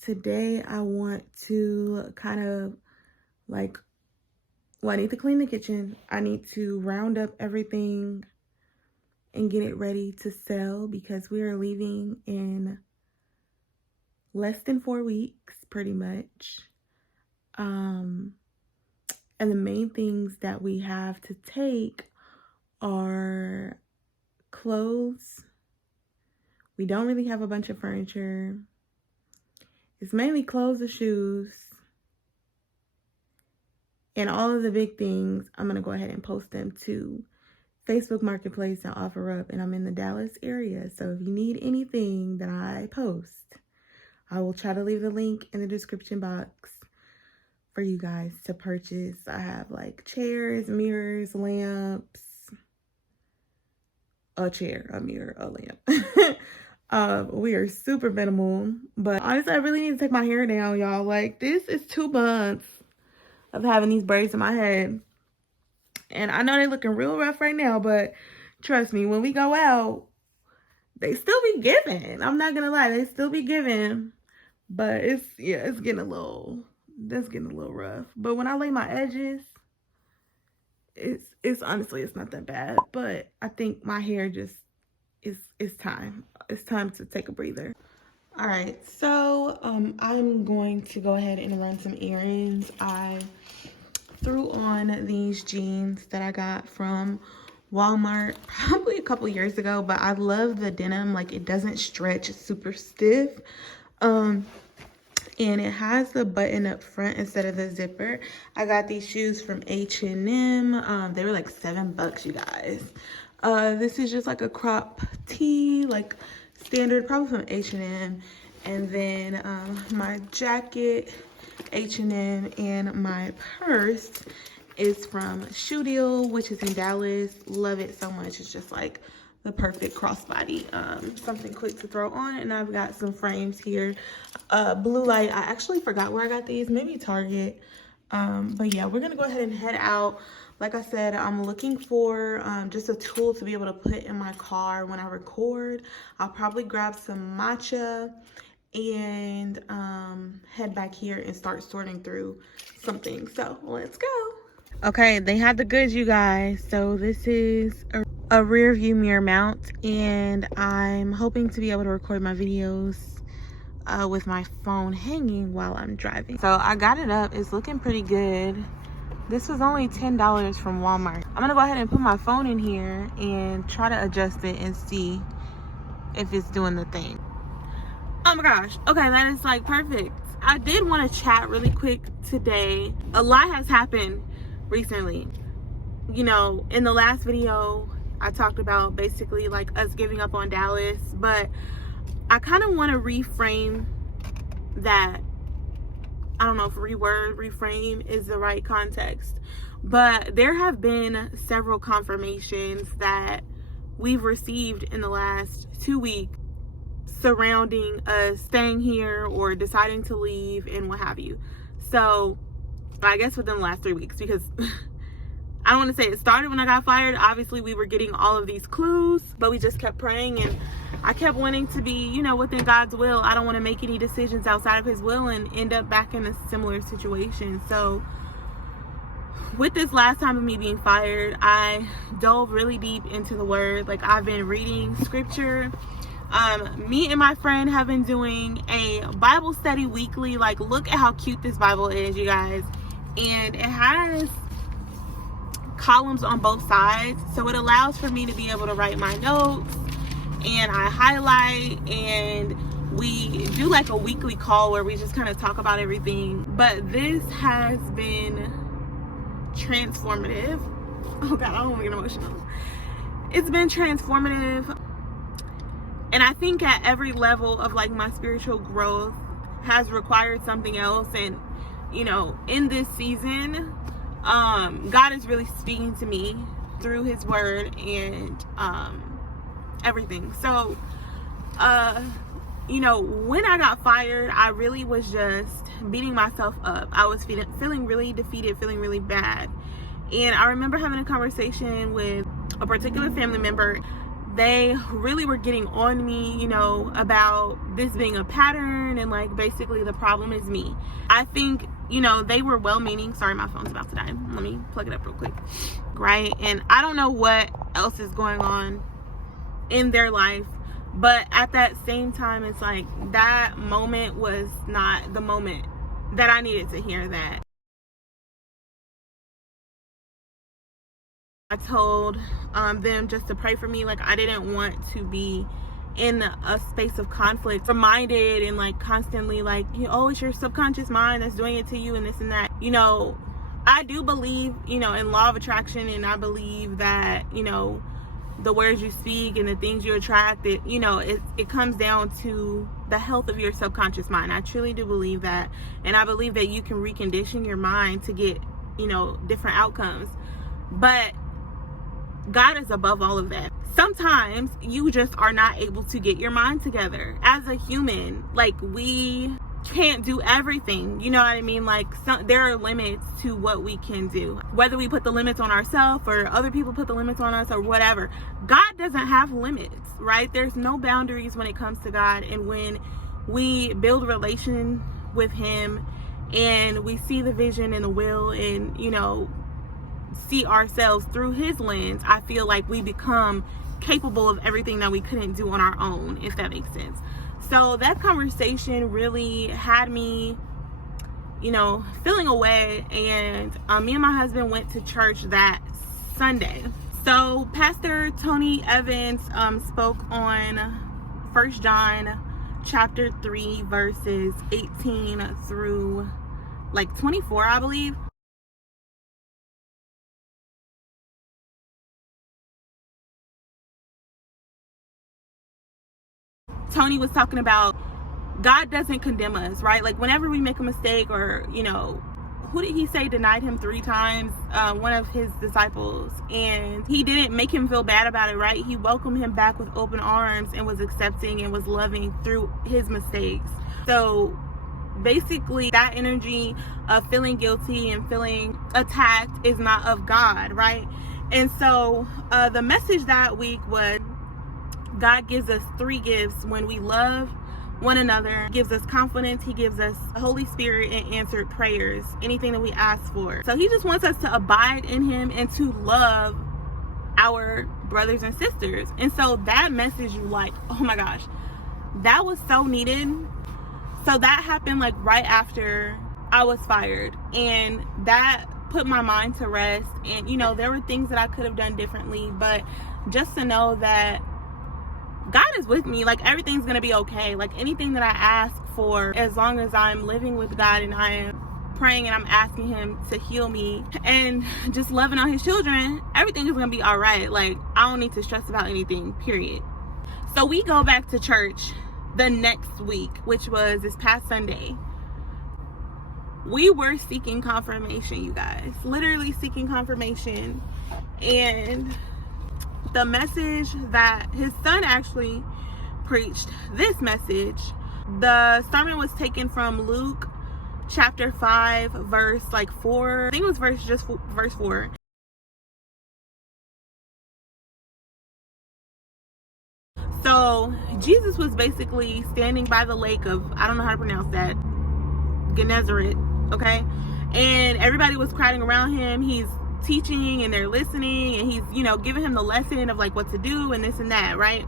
Today I want to kind of like, well, I need to clean the kitchen. I need to round up everything and get it ready to sell because we are leaving in less than 4 weeks, pretty much. And the main things that we have to take are clothes. We don't really have a bunch of furniture. It's mainly clothes and shoes. And all of the big things, I'm going to go ahead and post them to Facebook Marketplace and OfferUp. And I'm in the Dallas area. So if you need anything that I post, I will try to leave the link in the description box for you guys to purchase. I have like chairs, mirrors, lamps, a chair, a mirror, a lamp. We are super minimal, but honestly, I really need to take my hair down, y'all. Like, this is 2 months of having these braids in my head, and I know they're looking real rough right now, but trust me, when we go out, they still be giving. I'm not gonna lie, they still be giving, but it's getting a little rough. But when I lay my edges, it's honestly, it's not that bad. But I think my hair just it's time to take a breather. All right, so I'm going to go ahead and run some errands. I threw on these jeans that I got from Walmart probably a couple years ago, but I love the denim. Like, it doesn't stretch, it's super stiff. And it has the button up front instead of the zipper. I got these shoes from H&M. They were like $7, you guys. This is just like a crop tee, like standard, probably from H&M. And then my jacket, H&M, and my purse is from Shoe Deal, which is in Dallas. Love it so much. It's just like the perfect crossbody, something quick to throw on. And I've got some frames here. Blue light, I actually forgot where I got these, maybe Target. But yeah, we're gonna go ahead and head out. Like I said, I'm looking for just a tool to be able to put in my car when I record. I'll probably grab some matcha and head back here and start sorting through something. So let's go. Okay, they had the goods, you guys. So this is a rear view mirror mount, and I'm hoping to be able to record my videos with my phone hanging while I'm driving. So I got it up. It's looking pretty good. This was only $10 from Walmart. I'm gonna go ahead and put my phone in here and try to adjust it and see if it's doing the thing. Oh my gosh. Okay, that is like perfect. I did want to chat really quick today. A lot has happened recently. You know, in the last video, I talked about basically like us giving up on Dallas, but I kind of want to reframe that. I don't know if reframe is the right context, but there have been several confirmations that we've received in the last 2 weeks surrounding us staying here or deciding to leave and what have you. So I guess within the last 3 weeks, because I don't want to say it started when I got fired. Obviously we were getting all of these clues, but we just kept praying, and I kept wanting to be, you know, within God's will. I don't want to make any decisions outside of his will and end up back in a similar situation. So with this last time of me being fired, I dove really deep into the word. Like, I've been reading scripture. Me and my friend have been doing a Bible study weekly. Like, look at how cute this Bible is, you guys. And it has columns on both sides, so it allows for me to be able to write my notes, and I highlight, and we do like a weekly call where we just kind of talk about everything. But this has been transformative. Oh God, I don't want to get emotional. It's been transformative, and I think at every level of like my spiritual growth has required something else. And you know, in this season, God is really speaking to me through his word and everything. So you know, when I got fired, I really was just beating myself up. I was feeling really defeated, feeling really bad. And I remember having a conversation with a particular family member, they really were getting on me, you know, about this being a pattern, and like basically the problem is me. I think, you know, they were well-meaning. Sorry, my phone's about to die. Let me plug it up real quick. Right? And I don't know what else is going on in their life, but at that same time, it's like that moment was not the moment that I needed to hear that. I told them just to pray for me. Like, I didn't want to be in a space of conflict, reminded and like constantly like, oh, it's your subconscious mind that's doing it to you and this and that. You know, I do believe, you know, in law of attraction, and I believe that, you know, the words you speak and the things you attract, you know, it comes down to the health of your subconscious mind. I truly do believe that, and I believe that you can recondition your mind to get, you know, different outcomes. But God is above all of that. Sometimes you just are not able to get your mind together. As a human, like, we can't do everything, you know what I mean? Like, there are limits to what we can do, whether we put the limits on ourselves or other people put the limits on us or whatever. God doesn't have limits, right? There's no boundaries when it comes to God. And when we build a relation with him and we see the vision and the will, and, you know, see ourselves through his lens, I feel like we become capable of everything that we couldn't do on our own, if that makes sense. So that conversation really had me, you know, feeling away. And me and my husband went to church that Sunday. So Pastor Tony Evans spoke on 1 John chapter 3 verses 18 through like 24, I believe. Tony was talking about God doesn't condemn us, right? Like, whenever we make a mistake, or, you know, who did he say denied him 3 times? One of his disciples. And he didn't make him feel bad about it, right? He welcomed him back with open arms and was accepting and was loving through his mistakes. So basically, that energy of feeling guilty and feeling attacked is not of God, right? And so the message that week was, God gives us 3 gifts when we love one another. He gives us confidence, he gives us the Holy Spirit, and answered prayers, anything that we ask for. So he just wants us to abide in him and to love our brothers and sisters. And so that message, like, oh my gosh, that was so needed. So that happened like right after I was fired, and that put my mind to rest. And, you know, there were things that I could have done differently, but just to know that God is with me, like, everything's gonna be okay. Like, anything that I ask for, as long as I'm living with God and I am praying and I'm asking him to heal me and just loving on his children, everything is gonna be all right. Like, I don't need to stress about anything, period. So we go back to church the next week, which was this past Sunday. We were seeking confirmation, you guys, literally seeking confirmation. And the message that his son actually preached, this message, the sermon was taken from Luke chapter 5 verse like 4. I think it was verse 4. So Jesus was basically standing by the lake of, I don't know how to pronounce that, Gennesaret, okay? And everybody was crowding around him. He's teaching and they're listening, and he's, you know, giving him the lesson of like what to do and this and that, right?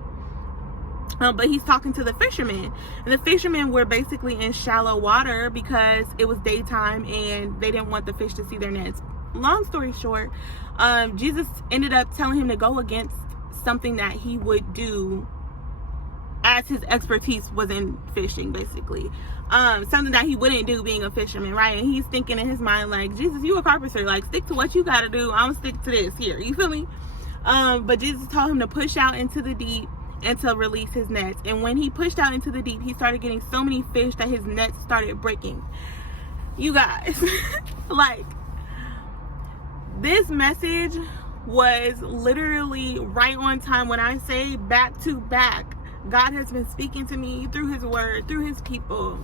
But he's talking to the fishermen, and the fishermen were basically in shallow water because it was daytime and they didn't want the fish to see their nets. Long story short, Jesus ended up telling him to go against something that he would do, as his expertise was in fishing, basically. Something that he wouldn't do being a fisherman, right? And he's thinking in his mind like, Jesus, you a carpenter, like, stick to what you gotta do, I'm gonna stick to this here, you feel me? But Jesus told him to push out into the deep and to release his nets. And when he pushed out into the deep, he started getting so many fish that his nets started breaking. You guys, like, this message was literally right on time. When I say back to back, God has been speaking to me through his word, through his people.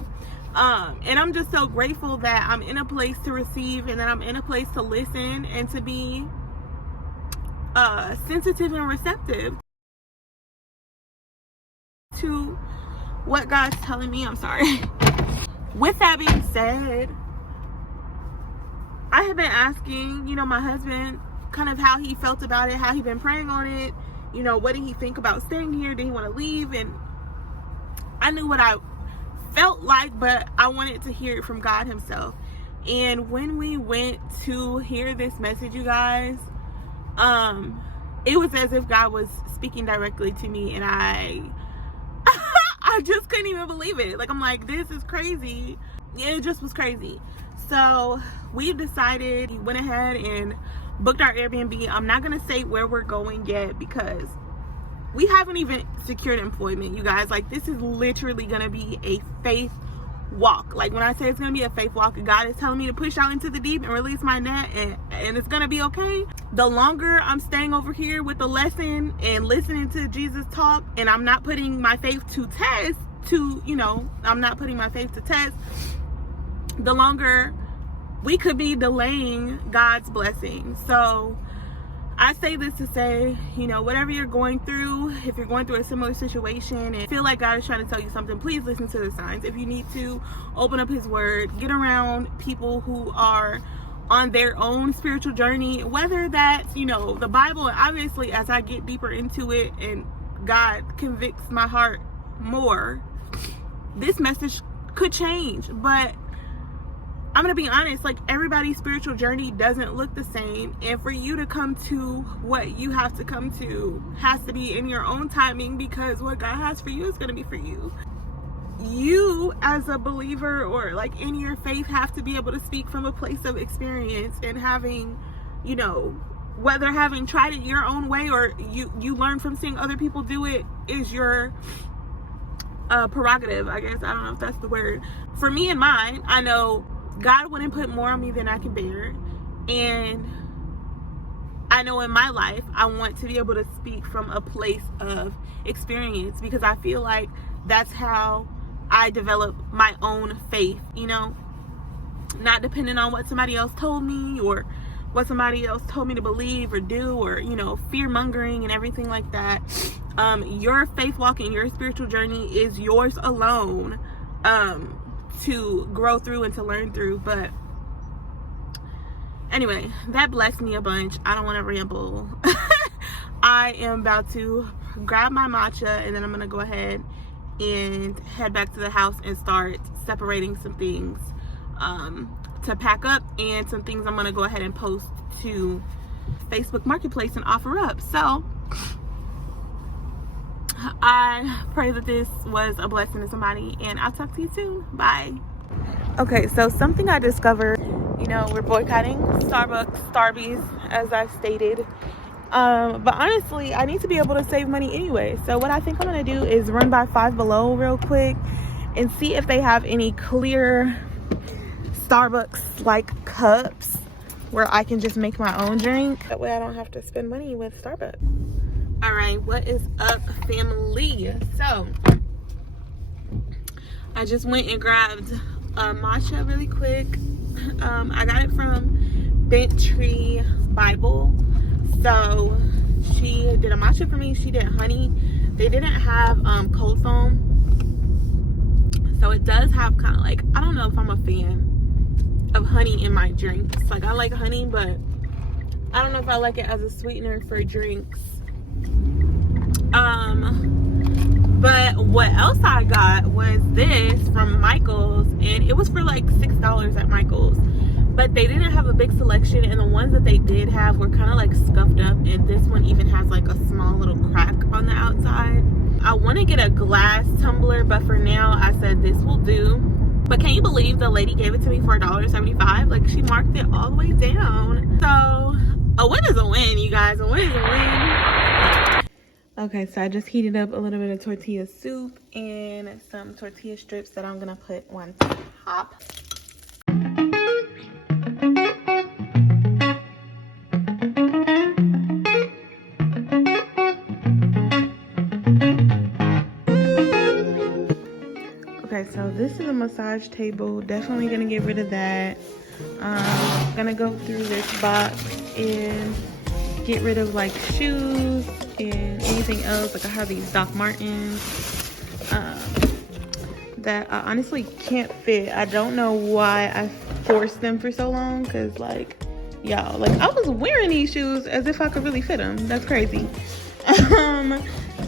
And I'm just so grateful that I'm in a place to receive, and that I'm in a place to listen and to be sensitive and receptive to what God's telling me. I'm sorry. With that being said, I have been asking, my husband kind of how he felt about it, how he been praying on it, what did he think about staying here? Did he want to leave? And I knew what I felt like, but I wanted to hear it from God himself. And when we went to hear this message, you guys, it was as if God was speaking directly to me, and I just couldn't even believe it. Like, I'm like, this is crazy. It just was crazy. So we've decided, we went ahead and booked our Airbnb. I'm not going to say where we're going yet because we haven't even secured employment, you guys. Like, this is literally going to be a faith walk. Like, when I say it's going to be a faith walk, God is telling me to push out into the deep and release my net, and it's going to be okay. The longer I'm staying over here with the lesson and listening to Jesus talk, and I'm not putting my faith to test, I'm not putting my faith to test, the longer we could be delaying God's blessing. So I say this to say, whatever you're going through, if you're going through a similar situation and feel like God is trying to tell you something, please listen to the signs. If you need to, open up his word, get around people who are on their own spiritual journey, whether that's, the Bible. And obviously, as I get deeper into it and God convicts my heart more, this message could change. But I'm going to be honest, like, everybody's spiritual journey doesn't look the same. And for you to come to what you have to come to has to be in your own timing, because what God has for you is going to be for you. You, as a believer or like in your faith, have to be able to speak from a place of experience, and having, whether having tried it your own way or you learn from seeing other people do it is your prerogative, I guess. I don't know if that's the word. For me and mine, I know God wouldn't put more on me than I can bear. And I know in my life, I want to be able to speak from a place of experience, because I feel like that's how I develop my own faith, not depending on what somebody else told me or what somebody else told me to believe or do, or, fear mongering and everything like that. Your faith walk and your spiritual journey is yours alone. To grow through and to learn through. But anyway, that blessed me a bunch. I don't want to ramble. I am about to grab my matcha, and then I'm gonna go ahead and head back to the house and start separating some things to pack up, and some things I'm gonna go ahead and post to Facebook Marketplace and offer up. So I pray that this was a blessing to somebody, and I'll talk to you soon. Bye. Okay, so something I discovered, we're boycotting Starbucks, Starbies, as I've stated. But honestly, I need to be able to save money anyway. So what I think I'm going to do is run by Five Below real quick and see if they have any clear Starbucks-like cups where I can just make my own drink. That way I don't have to spend money with Starbucks. All right, what is up, family? So I just went and grabbed matcha really quick. I got it from Bent Tree Bible. So she did a matcha for me. She did honey. They didn't have cold foam, so it does have kind of like, I don't know if I'm a fan of honey in my drinks. Like, I like honey, but I don't know if I like it as a sweetener for drinks. But what else I got was this from Michael's, and it was for like $6 at Michael's, but they didn't have a big selection, and the ones that they did have were kind of like scuffed up, and this one even has like a small little crack on the outside. I want to get a glass tumbler, but for now I said this will do. But can you believe the lady gave it to me for $1.75? Like, she marked it all the way down. So a win is a win, you guys. A win is a win. Okay, so I just heated up a little bit of tortilla soup and some tortilla strips that I'm gonna put on top. Okay, so this is a massage table. Definitely gonna get rid of that. Gonna go through this box and get rid of like shoes and anything else. Like I have these Doc Martens that I honestly can't fit. I don't know why I forced them for so long, because like, y'all, like I was wearing these shoes as if I could really fit them. That's crazy.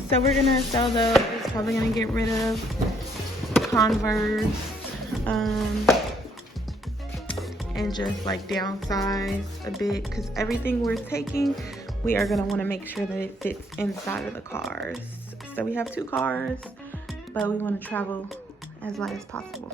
So we're gonna sell those. Probably gonna get rid of Converse and just like downsize a bit, because everything we're taking, we are gonna want to make sure that it fits inside of the cars. So we have 2 cars, but we want to travel as light as possible.